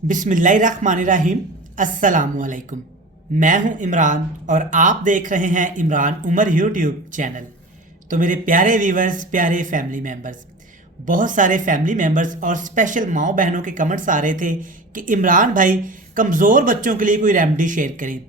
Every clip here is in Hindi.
बिस्मिल्लाहिर्रहमानिर्रहीम। अस्सलामुअलैकुम। मैं हूं इमरान और आप देख रहे हैं इमरान उमर यूट्यूब चैनल। तो मेरे प्यारे व्यूवर्स, प्यारे फैमिली मेम्बर्स, बहुत सारे फैमिली मेम्बर्स और स्पेशल माओ बहनों के कमेंट्स आ रहे थे कि इमरान भाई कमज़ोर बच्चों के लिए कोई रेमेडी शेयर करें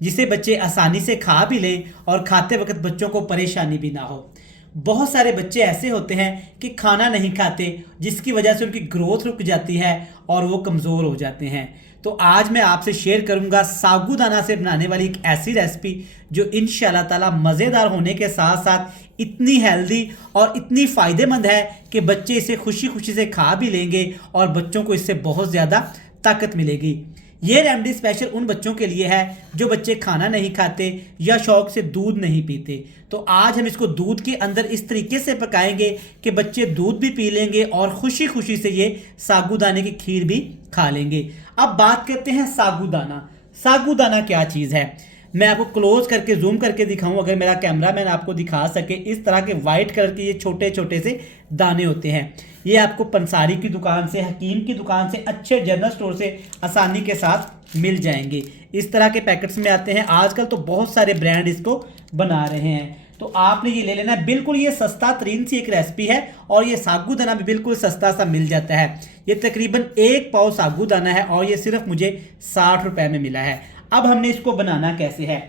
जिसे बच्चे आसानी से खा भी लें और खाते वक्त बच्चों को परेशानी भी ना हो। बहुत सारे बच्चे ऐसे होते हैं कि खाना नहीं खाते, जिसकी वजह से उनकी ग्रोथ रुक जाती है और वो कमज़ोर हो जाते हैं। तो आज मैं आपसे शेयर करूंगा साबूदाना से बनाने वाली एक ऐसी रेसिपी जो इंशाल्लाह ताला मज़ेदार होने के साथ साथ इतनी हेल्दी और इतनी फ़ायदेमंद है कि बच्चे इसे खुशी खुशी से खा भी लेंगे और बच्चों को इससे बहुत ज़्यादा ताकत मिलेगी। ये रेमेडी स्पेशल उन बच्चों के लिए है जो बच्चे खाना नहीं खाते या शौक से दूध नहीं पीते। तो आज हम इसको दूध के अंदर इस तरीके से पकाएंगे कि बच्चे दूध भी पी लेंगे और खुशी खुशी से ये साबूदाने की खीर भी खा लेंगे। अब बात करते हैं साबूदाना। साबूदाना क्या चीज़ है, मैं आपको क्लोज करके जूम करके दिखाऊं, अगर मेरा कैमरामैन आपको दिखा सके। इस तरह के वाइट कलर के ये छोटे छोटे से दाने होते हैं। ये आपको पंसारी की दुकान से, हकीम की दुकान से, अच्छे जनरल स्टोर से आसानी के साथ मिल जाएंगे। इस तरह के पैकेट्स में आते हैं। आजकल तो बहुत सारे ब्रांड इसको बना रहे हैं। तो आपने ये ले लेना है। बिल्कुल ये सस्ता तरीन सी एक रेसिपी है और ये साबूदाना भी बिल्कुल सस्ता सा मिल जाता है। ये तकरीबन 1 पाव साबूदाना है और ये सिर्फ मुझे 60 रुपए में मिला है। अब हमने इसको बनाना कैसे है,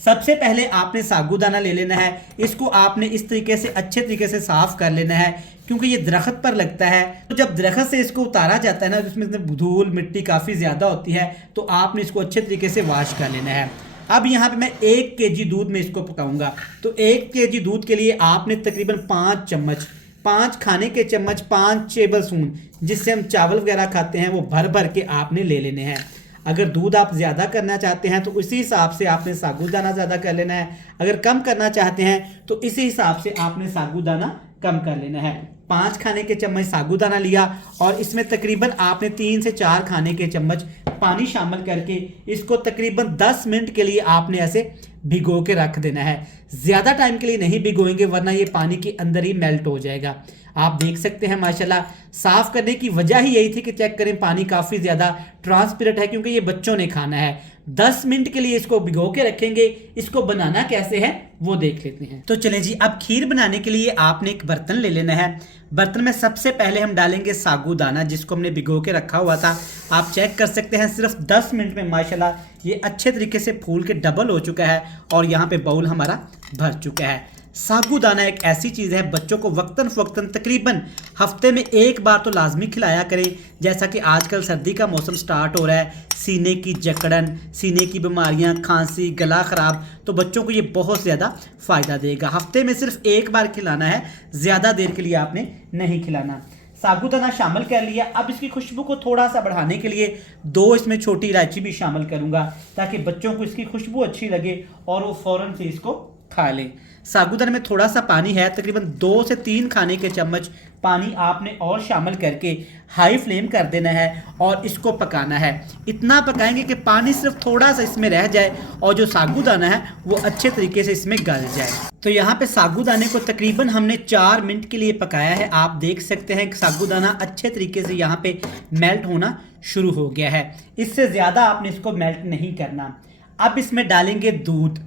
सबसे पहले आपने साबूदाना ले लेना है। इसको आपने इस तरीके से अच्छे तरीके से साफ कर लेना है क्योंकि ये दरख्त पर लगता है। तो जब दरख्त से इसको उतारा जाता है ना, तो इसमें धूल मिट्टी काफ़ी ज़्यादा होती है। तो आपने इसको अच्छे तरीके से वॉश कर लेना है। अब यहाँ पे मैं 1 केजी दूध में इसको पकाऊंगा। तो 1 केजी दूध के लिए आपने तकरीबन 5 चम्मच, 5 खाने के चम्मच, 5 टेबल स्पून जिससे हम चावल वगैरह खाते हैं वो भर भर के आपने ले लेने हैं। अगर दूध आप ज़्यादा करना चाहते हैं तो उसी हिसाब से आपने साबूदाना ज़्यादा कर लेना है। अगर कम करना चाहते हैं तो इसी हिसाब से आपने साबूदाना कम कर लेना है। 5 खाने के चम्मच साबूदाना लिया और इसमें तकरीबन आपने 3 से 4 खाने के चम्मच पानी शामिल करके इसको तकरीबन 10 मिनट के लिए आपने ऐसे भिगो के रख देना है। ज़्यादा टाइम के लिए नहीं भिगोएंगे वरना ये पानी के अंदर ही मेल्ट हो जाएगा। आप देख सकते हैं माशाल्लाह। साफ़ करने की वजह ही यही थी कि चेक करें पानी काफ़ी ज़्यादा ट्रांसपेरेंट है क्योंकि ये बच्चों ने खाना है। 10 मिनट के लिए इसको भिगो के रखेंगे। इसको बनाना कैसे है वो देख लेते हैं। तो चलें जी, अब खीर बनाने के लिए आपने एक बर्तन ले लेना है। बर्तन में सबसे पहले हम डालेंगे साबूदाना जिसको हमने भिगो के रखा हुआ था। आप चेक कर सकते हैं सिर्फ 10 मिनट में माशाल्लाह ये अच्छे तरीके से फूल के डबल हो चुका है और यहाँ पे बाउल हमारा भर चुका है। साबूदाना एक ऐसी चीज़ है, बच्चों को वक्तन फ़वक्तन तकरीबन हफ्ते में 1 बार तो लाजमी खिलाया करें। जैसा कि आजकल सर्दी का मौसम स्टार्ट हो रहा है, सीने की जकड़न, सीने की बीमारियां, खांसी, गला ख़राब, तो बच्चों को ये बहुत ज़्यादा फ़ायदा देगा। हफ्ते में सिर्फ 1 बार खिलाना है, ज़्यादा देर के लिए आपने नहीं खिलाना। साबूदाना शामिल कर लिया। अब इसकी खुशबू को थोड़ा सा बढ़ाने के लिए 2 इसमें छोटी इलायची भी शामिल करूँगा ताकि बच्चों को इसकी खुशबू अच्छी लगे और वो फ़ौरन से इसको खा लें। साबूदाने में थोड़ा सा पानी है, तकरीबन 2 से 3 खाने के चम्मच पानी आपने और शामिल करके हाई फ्लेम कर देना है और इसको पकाना है। इतना पकाएंगे कि पानी सिर्फ थोड़ा सा इसमें रह जाए और जो साबूदाना है वो अच्छे तरीके से इसमें गल जाए। तो यहाँ पे साबूदाने को तकरीबन हमने 4 मिनट के लिए पकाया है। आप देख सकते हैं कि साबूदाना अच्छे तरीके से यहाँ पे मेल्ट होना शुरू हो गया है। इससे ज़्यादा आपने इसको मेल्ट नहीं करना। अब इसमें डालेंगे दूध।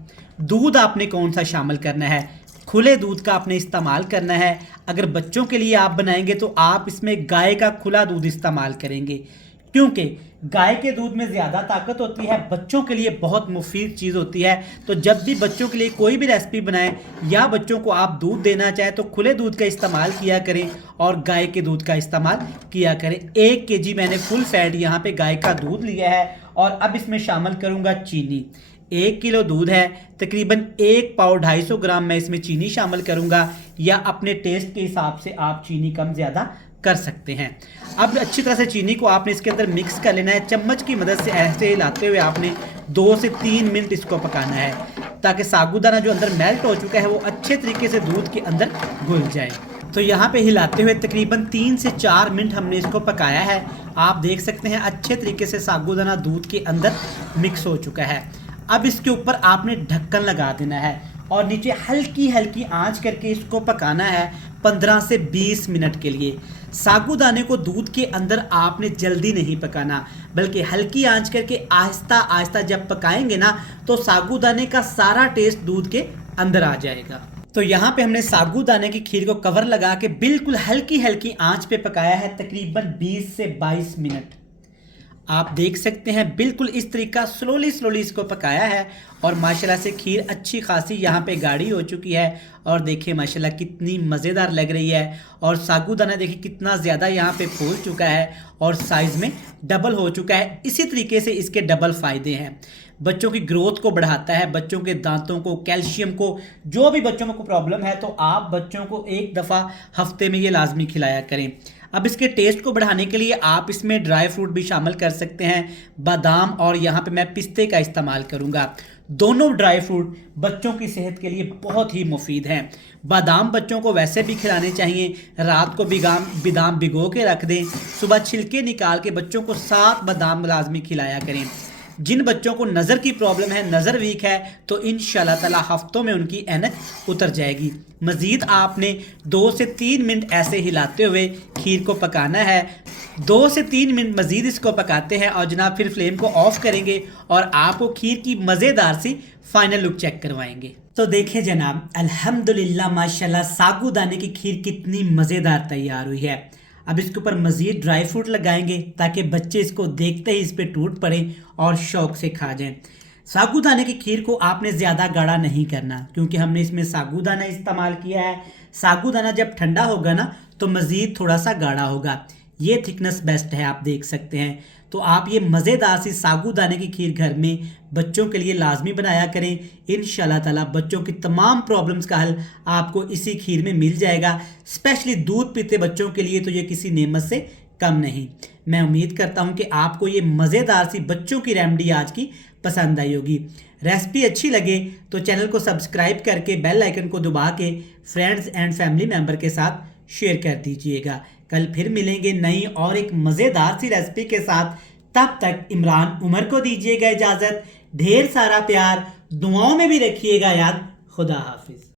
दूध आपने कौन सा शामिल करना है, खुले दूध का आपने इस्तेमाल करना है। अगर बच्चों के लिए आप बनाएंगे तो आप इसमें गाय का खुला दूध इस्तेमाल करेंगे क्योंकि गाय के दूध में ज़्यादा ताकत होती है, बच्चों के लिए बहुत मुफीद चीज़ होती है। तो जब भी बच्चों के लिए कोई भी रेसिपी बनाएं या बच्चों को आप दूध देना चाहें तो खुले दूध का इस्तेमाल किया करें और गाय के दूध का इस्तेमाल किया करें। 1 केजी मैंने फुल फैट यहाँ पे गाय का दूध लिया है और अब इसमें शामिल करूँगा चीनी। 1 किलो दूध है, तकरीबन 1 पाव 250 ग्राम मैं इसमें चीनी शामिल करूंगा, या अपने टेस्ट के हिसाब से आप चीनी कम ज़्यादा कर सकते हैं। अब अच्छी तरह से चीनी को आपने इसके अंदर मिक्स कर लेना है। चम्मच की मदद से ऐसे हिलाते हुए आपने 2 से 3 मिनट इसको पकाना है ताकि साबूदाना जो अंदर मेल्ट हो चुका है वो अच्छे तरीके से दूध के अंदर घुल जाए। तो यहाँ पे हिलाते हुए तकरीबन 3 से 4 मिनट हमने इसको पकाया है। आप देख सकते हैं अच्छे तरीके से साबूदाना दूध के अंदर मिक्स हो चुका है। अब इसके ऊपर आपने ढक्कन लगा देना है और नीचे हल्की हल्की आंच करके इसको पकाना है 15 से 20 मिनट के लिए। साबूदाने को दूध के अंदर आपने जल्दी नहीं पकाना, बल्कि हल्की आंच करके आहिस्ता आहिस्ता जब पकाएंगे ना तो साबूदाने का सारा टेस्ट दूध के अंदर आ जाएगा। तो यहाँ पे हमने साबूदाने की खीर को कवर लगा के बिल्कुल हल्की हल्की आंच पे पकाया है तकरीबन 20 से 22 मिनट। आप देख सकते हैं बिल्कुल इस तरीका स्लोली स्लोली इसको पकाया है और माशाल्लाह से खीर अच्छी खासी यहाँ पे गाढ़ी हो चुकी है। और देखिए माशाल्लाह कितनी मज़ेदार लग रही है और साबूदाना देखिए कितना ज़्यादा यहाँ पे फूल चुका है और साइज़ में डबल हो चुका है। इसी तरीके से इसके डबल फ़ायदे हैं, बच्चों की ग्रोथ को बढ़ाता है, बच्चों के दांतों को, कैल्शियम को, जो भी बच्चों को प्रॉब्लम है तो आप बच्चों को एक दफ़ा हफ्ते में ये लाजमी खिलाया करें। अब इसके टेस्ट को बढ़ाने के लिए आप इसमें ड्राई फ्रूट भी शामिल कर सकते हैं, बादाम और यहाँ पे मैं पिस्ते का इस्तेमाल करूँगा। दोनों ड्राई फ्रूट बच्चों की सेहत के लिए बहुत ही मुफीद हैं। बादाम बच्चों को वैसे भी खिलाने चाहिए, रात को बादाम भिगो के रख दें, सुबह छिलके निकाल के बच्चों को 7 बादाम लाजमी खिलाया करें। जिन बच्चों को नज़र की प्रॉब्लम है, नज़र वीक है, तो इंशाल्लाह ताला हफ्तों में उनकी ऐनक उतर जाएगी। मज़ीद आपने 2 से 3 मिनट ऐसे हिलाते हुए खीर को पकाना है। 2 से 3 मिनट मज़ीद इसको पकाते हैं और जनाब फिर फ्लेम को ऑफ करेंगे और आपको खीर की मज़ेदार सी फाइनल लुक चेक करवाएंगे। तो देखिए जनाब अल्हम्दुलिल्लाह माशाल्लाह साबूदाने की खीर कितनी मज़ेदार तैयार हुई है। अब इसके ऊपर मज़ीद ड्राई फ्रूट लगाएंगे ताकि बच्चे इसको देखते ही इस पर टूट पड़े और शौक़ से खा जाएं। साबूदाने की खीर को आपने ज़्यादा गाढ़ा नहीं करना क्योंकि हमने इसमें साबूदाना इस्तेमाल किया है। साबूदाना जब ठंडा होगा ना तो मज़ीद थोड़ा सा गाढ़ा होगा। ये थिकनेस बेस्ट है, आप देख सकते हैं। तो आप ये मज़ेदार सी साबूदाने की खीर घर में बच्चों के लिए लाजमी बनाया करें। इंशाल्लाह ताला बच्चों की तमाम प्रॉब्लम्स का हल आपको इसी खीर में मिल जाएगा। स्पेशली दूध पीते बच्चों के लिए तो ये किसी नेमत से कम नहीं। मैं उम्मीद करता हूँ कि आपको ये मज़ेदार सी बच्चों की रेमेडी आज की पसंद आई होगी। रेसिपी अच्छी लगे तो चैनल को सब्सक्राइब करके बेल आइकन को दबा के फ्रेंड्स एंड फैमिली मेम्बर के साथ शेयर कर दीजिएगा। कल फिर मिलेंगे नई और एक मज़ेदार सी रेसिपी के साथ। तब तक इमरान उमर को दीजिएगा इजाज़त। ढेर सारा प्यार, दुआओं में भी रखिएगा याद। खुदा हाफिज़।